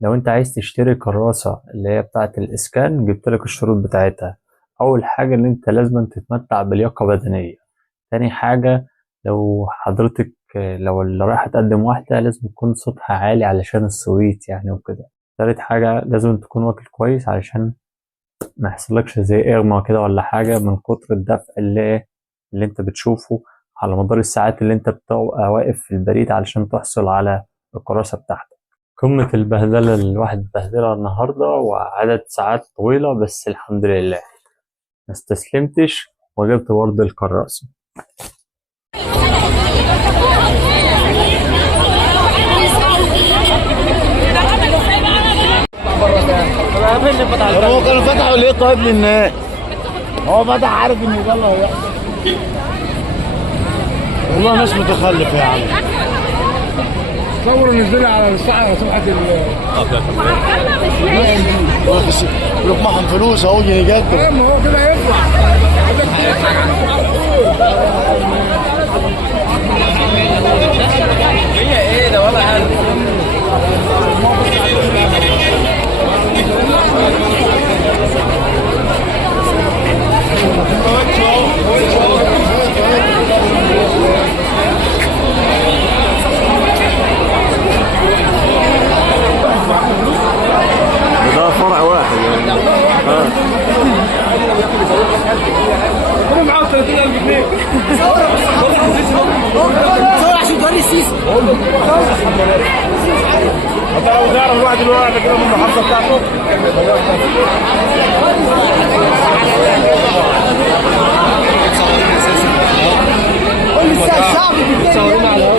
لو انت عايز تشتري كراسة اللي هي بتاعة الإسكان، جبت لك الشروط بتاعتها. أول حاجة إن انت لازم تتمتع بلياقة بدنية. تاني حاجة، لو حضرتك لو اللي رايحة تقدم واحدة لازم يكون صوتها عالي علشان الصويت يعني وكده. تالت حاجة لازم تكون واكل كويس علشان ما يحصلكش زي إغمى كده ولا حاجة من كتر الدفء اللي انت بتشوفه على مدار الساعات اللي انت بتبقى واقف في البريد علشان تحصل على الكراسة بتاعتك. قمة البهدلة اللي الواحد بهدلها النهاردة وعدد ساعات طويلة، بس الحمد لله ما استسلمتش وجبت برضه الكراسة. طب هو كانوا فتحوا ليه طيب للناس؟ هو فتح عارف ان ده اللي هيحصل. والله ناس متخلفه يا عم. صوروا نزلوا على الساعه صفحه يروح معهم فلوس اهو يجدد. ما هو كده يطلع. هي ايه ده ولا حاجه. ده فرع واحد يعني. انا معاه 30000 جنيه. صور عشان توري السيسي. انت لو تعرف الواحد اللي واقع كده من المحافظه بتاعته. قول لي الساعه صعب بتصوروا على